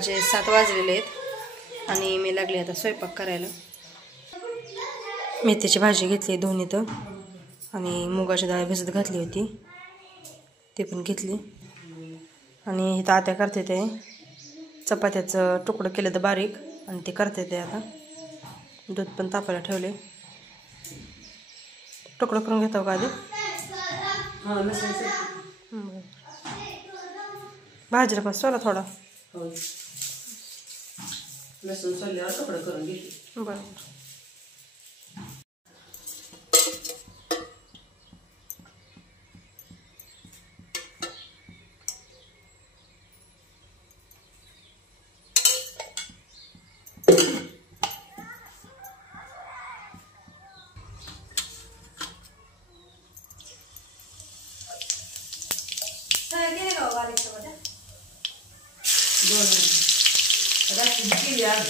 संध्याकाळचे 7 वाजलेले आहेत आणि मी लागले आता स्वयंपाक करायला। मेथीची भाजी घेतली दोन्ही तर आणि मुगाची डाळ भिजत घातली होती ते पण घेतली आणि इथं आत्या करते ते चपात्याचं तुकडं केलं तर बारीक आणि ते करते ते आता दूध पण तापायला ठेवले। तुकडं करून घेतो का आधी? हां लसूण भाजीला पण सोला थोडा लसूण सोलल्यावर तुकडं करून घेते। बरोबर। दोन रात्री केली आज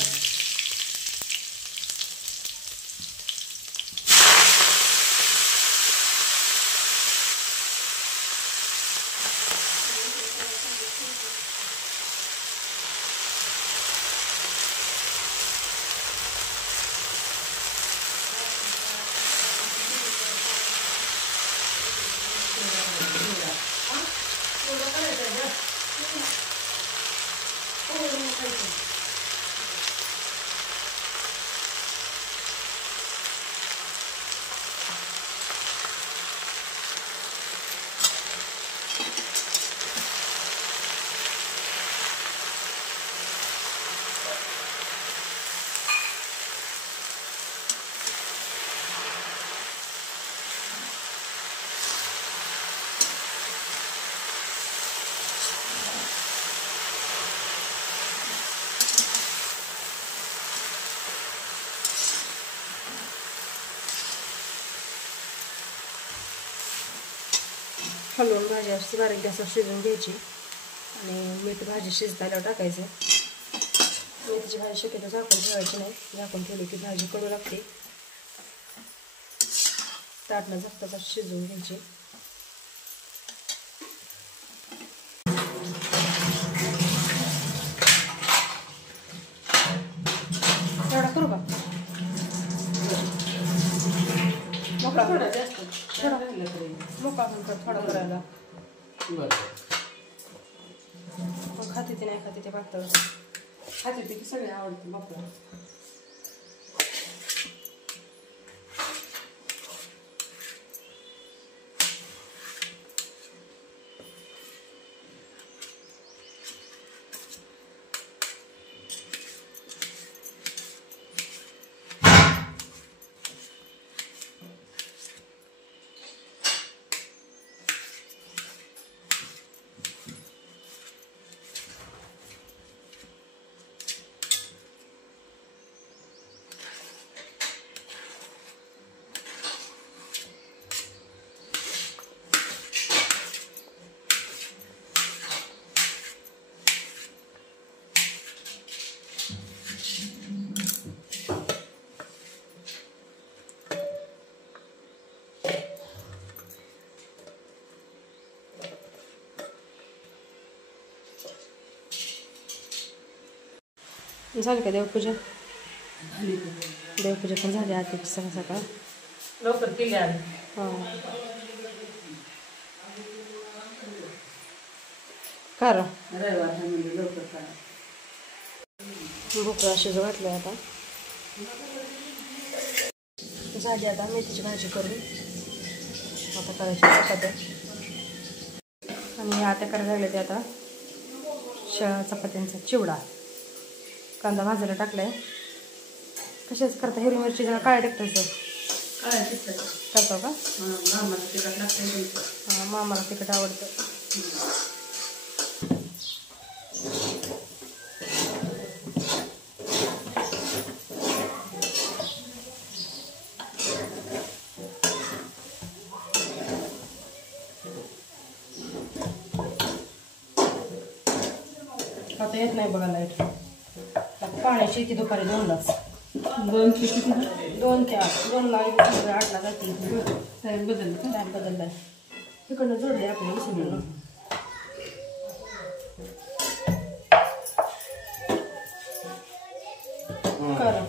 हलवून भाजी अशी बारीक गॅसवर शिजवून घ्यायची आणि मीठ भाजी शिजतायला टाकायचं। मेथीची भाजी शक्यतो झाकून ठेवायची नाही, झाकून ठेवली की भाजी कडू लागते। ताटनं झाकताच शिजवून घ्यायची। एवढा करू का? मोकळा थोडा जास्त थोडा मोकळा थोडा करायला खाते ते नाही खाते ते पातळ खाते ते सगळे आवडते बापरा। झाली का देवपूजा? देवपूजा पण झाली आताची सकाळ सकाळ लवकर केली आज। हां कर रविवार आहे म्हणजे लवकर करा। भोपळा शिजू घातलाय आता झाली। आता मेथीची भाजी करून आता करायची चपात्या आणि आता करायला लागले ते आता चपात्यांचा चिवडा। कांदा भाजायला टाकलाय। कशाच करता? हिरवी मिरची जरा काळ्या तिखटाचं काळ्या तिखट करतो का? मामाला तिखट लागतं। हां मामाला तिखट आवडतं। आता येत नाही बघा लाईट। पाण्याची ती दुपारी 2लाच 2 किती 2 ते 8 2ला 8ला जाते। टाइम बदलला टाइम बदललाय तिकडनं जोडले आपल्याला सगळं। करा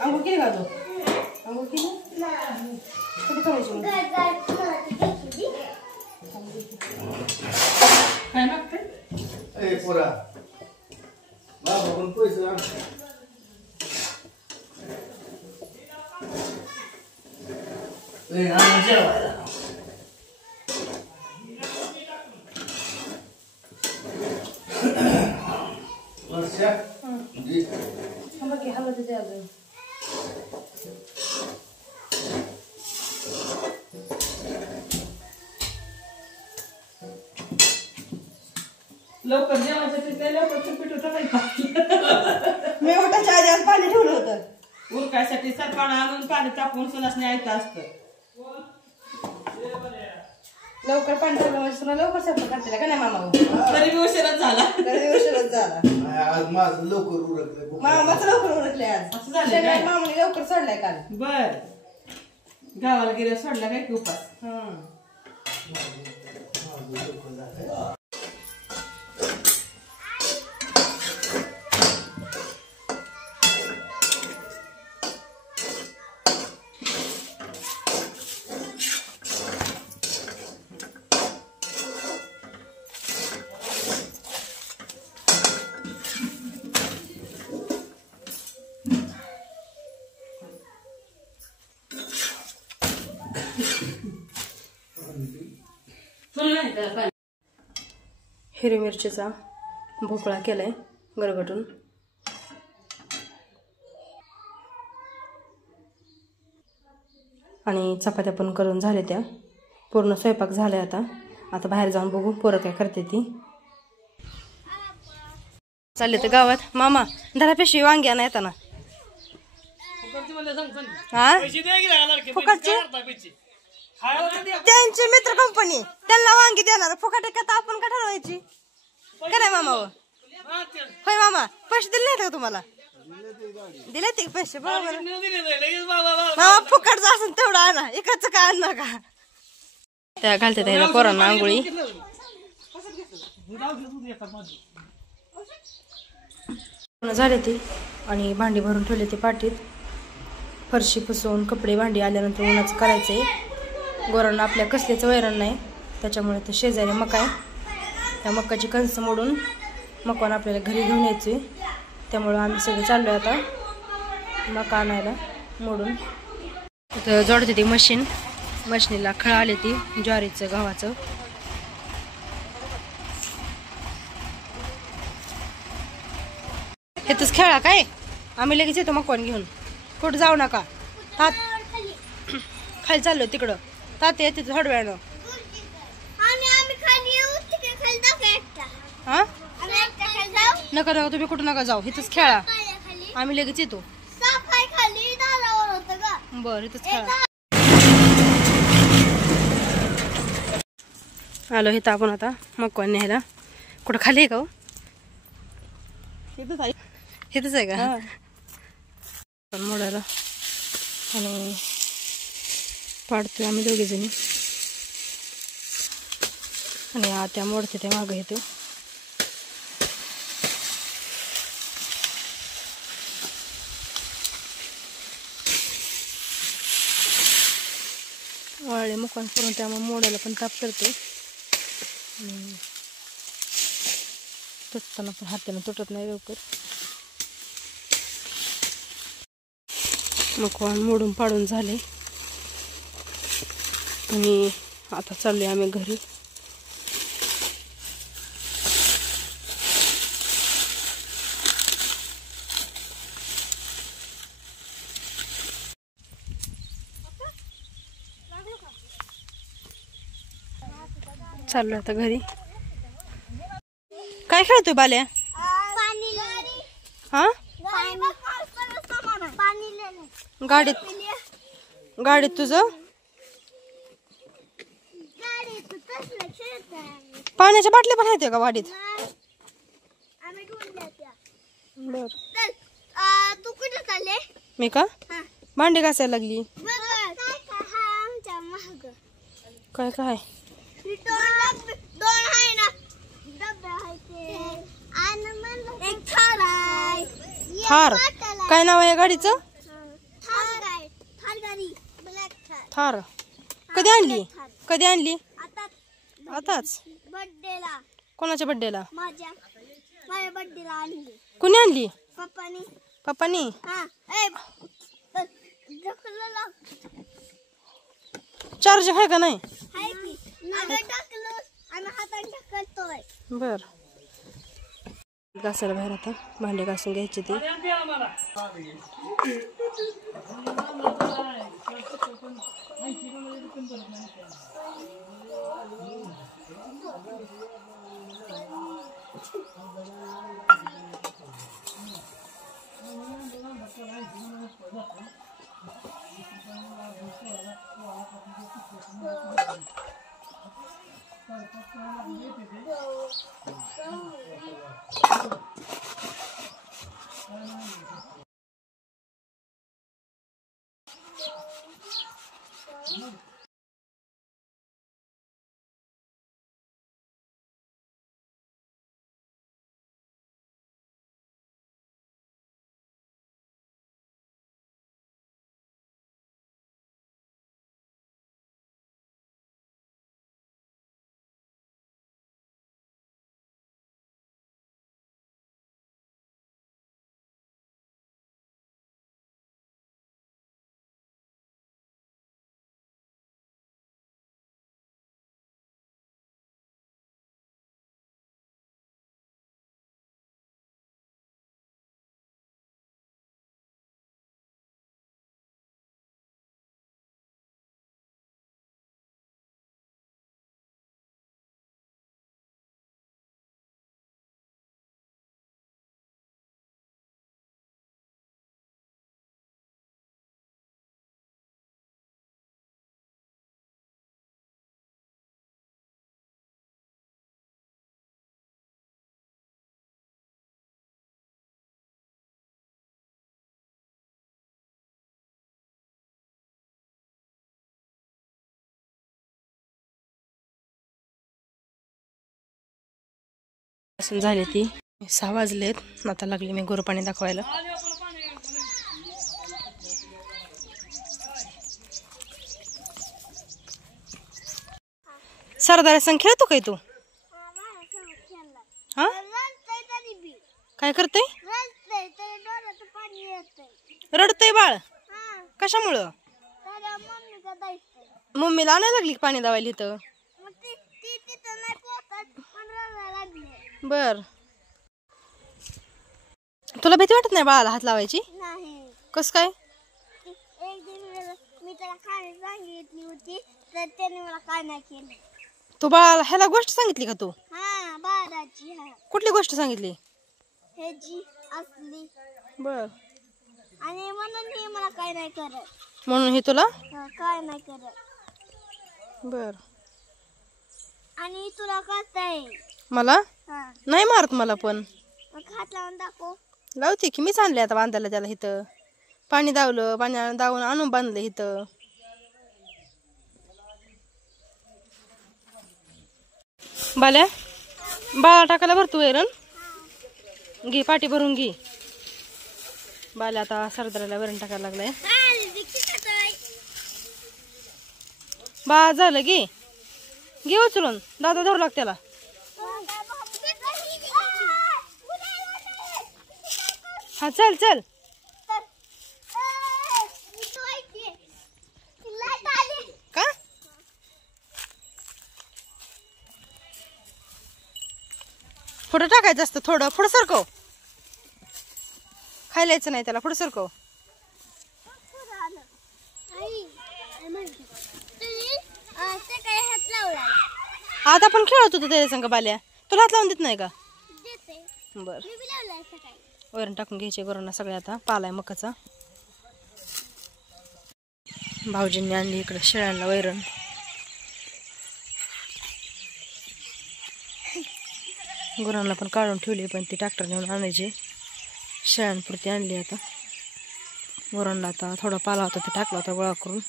अंघोळ केली का तू अंघोळ केली कधी करायची काय मागते ए पोरा बाबा पण पैसे आण ए आण जेवायला वर्षा जी थांबा की हलवते ते अजून लवकर जेवायचं ते लवकर पीठ टाकायचं मी उठायच्या आधी आज पाणी ठेवलं होतं उरकायसाठी सरपाण आणून पाणी तापवून सुनास न्यायचं असतं लवकर पाणी ठेवलं म्हणजे तुला लवकर स्वयंपाक करते का नाही मामा तरी बी उशिराच झाला तरी उशीरच झाला नाही, आज माझं लवकर उरकलंय मामाच लवकर उरकले आज असं झालं शनिवारी काय? मामाने लवकर सोडलाय काल बर गावाला गेल्या सोडला काय की उपास हिरवी मिरचीचा भोपळा केलाय गरगटून आणि चपात्या पण करून झाल्या त्या पूर्ण स्वयंपाक झालाय आता बाहेर जाऊन बघू पोरं काय करते ती चालले तर गावात मामा धरा पिशवी वांगी आणा येताना हा फुकटची त्यांची मित्र कंपनी त्यांना वांगी देणार फुकट का आपण का ठरवायची काय नाही मामा होय मामा पैसे दिले नाहीत का तुम्हाला दिले ते पैसे बरोबर मामा फुकट असून तेवढं आणा एकाच का आण नका त्या घालते त्याला पोरांना आंघोळी झाले ते आणि भांडी भरून ठेवले ते पाटीत फरशी पुसून कपडे भांडी आल्यानंतर उन्हाचं करायचंय गोरांना आपल्या कसल्याचं वैरण नाही त्याच्यामुळे ते शेजारी मका आहे त्या मकाची कणसं मोडून मकवान आपल्याला घरी घेऊन यायचे त्यामुळं आम्ही सगळे चाललो आहे आता मका आणायला मोडून तर जोडते ती मशीनीला खळ आले ती ज्वारीचं गव्हाचं हेच खेळा काय आम्ही लगेच येतो मकवान घेऊन कुठं जाऊ नका तात खाली चाललो तिकडं तात येते थोड्या वेळानं हा नका नका तुम्ही कुठं नका जाऊ इथंच खेळा आम्ही लगेच येतो बर इथंच खेळा आलो इथं आपण आता मकवान न्यायला कुठं खाली आहे का इथंच आहे का पण मोडायला आणि पाडतोय आम्ही दोघे जणी आणि आत्या मोडते ते मागं येतो वाळे मुकान करून त्यामुळे मोडायला पण ताप करते तुटताना पण हाताने तुटत नाही लवकर मकवान मोडून पाडून झाले आणि आता चाललोय आम्ही घरी चाललोय आता घरी काय खेळतोय बाल्या हा गाडीत तुझं पाण्याच्या बाटल्या पण आहेत का गाडीत बर तू कुठे चालले मी का भांडी घासायला लागली काय काय दोन आहे ना डब्बे आहेत आणि थार. काय नाव आहे या गाडीचं? थार गाडी ब्लॅक थार. थार. कधी आणली? कधी आणली? आता आताच. बर्थडेला कोणाच्या बर्थडेला? माझ्या बर्थडेला आणली कोणी आणली? पप्पानी. पप्पानी. हा चार्ज आहे का नाही? हाय की अगं टाकलं आणि हाताने टाकतोय. बर. घासायला बाहेर आता भांडे घासून घ्यायचे ते. झाली ती 6 वाजलेत. आता लागली मी गोर पाणी दाखवायला. सरदार संग खेळतो काय तू? हा काय करते? रडतय बाळ. कशामुळं? मम्मीला आणायला लागली पाणी दावायला इथं. बर. तुला भीती वाटत नाही बाळाला हात लावायची? नाही. कस काय? एक दिवस मी त्याला काय सांगितली होती तर त्याने मला काय नाही केलं. तू बाळाला ह्याला गोष्ट सांगितली का तू? हा बाळाची. हा कुठली गोष्ट सांगितली? हे जी असली. बर. आणि म्हणून हे मला काय नाही करत. म्हणून हे तुला काय नाही करत. बर. आणि तुला काय मला नाही मारत मला पण. हात लावून दाखव. लावते की मीच आणले आता बांधायला त्याला इथं. पाणी दावलं, पाणी दावून आणून बांधलं इथं. बाल्या बाळा टाकायला भरतो वैरण. घे पाठी भरून घे. बाल्या आता सरदाराला वैरण टाकायला लागलाय. बा झालं घे. घे उचलून. दादा धरू लाग त्याला. हा चल चल. का पुढं टाकायचं असतं. थोडं पुढं सरकव. खायला यायचं नाही त्याला. पुढं सरकव. आता पण खेळत होतो त्याच्या संग बाल्या. तुला हात लावून देत नाही का? बर. वैरण टाकून घ्यायचे गुरांना सगळ्या. आता पालाय मकाचा. भाऊजींनी आणली इकडे शेळ्यांना वैरण. गुरांना पण काढून ठेवली पण ती ट्रॅक्टर नेऊन आणायची. शेळ्यांपुरती आणली आता. गुरांना आता थोडा पाला होता ते टाकला होता गोळा करून.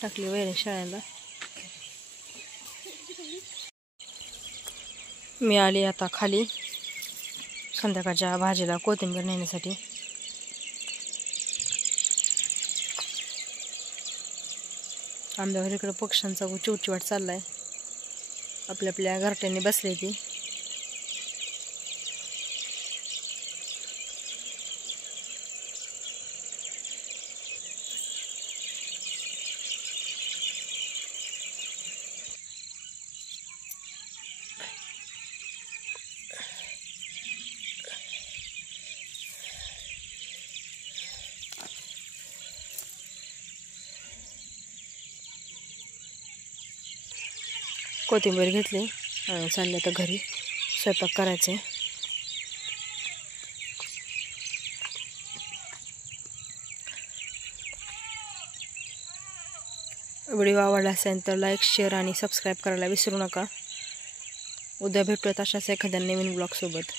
टाकली वैरण शाळेला. मी आली आता खाली संध्याकाळच्या भाजीला कोथिंबीर नेण्यासाठी. आंब्यावर इकडं पक्ष्यांचा चिवचिवाट चाललाय. आपल्या आपल्या घरट्यांनी बसले ती. कोथिंबीर घेतली आणि चालले आता घरी स्वयंपाक करायचे. व्हिडिओ आवडला असेल तर लाईक, शेअर आणि सबस्क्राईब करायला विसरू नका. उद्या भेटूयात अशाच एखाद्या नवीन ब्लॉग सोबत.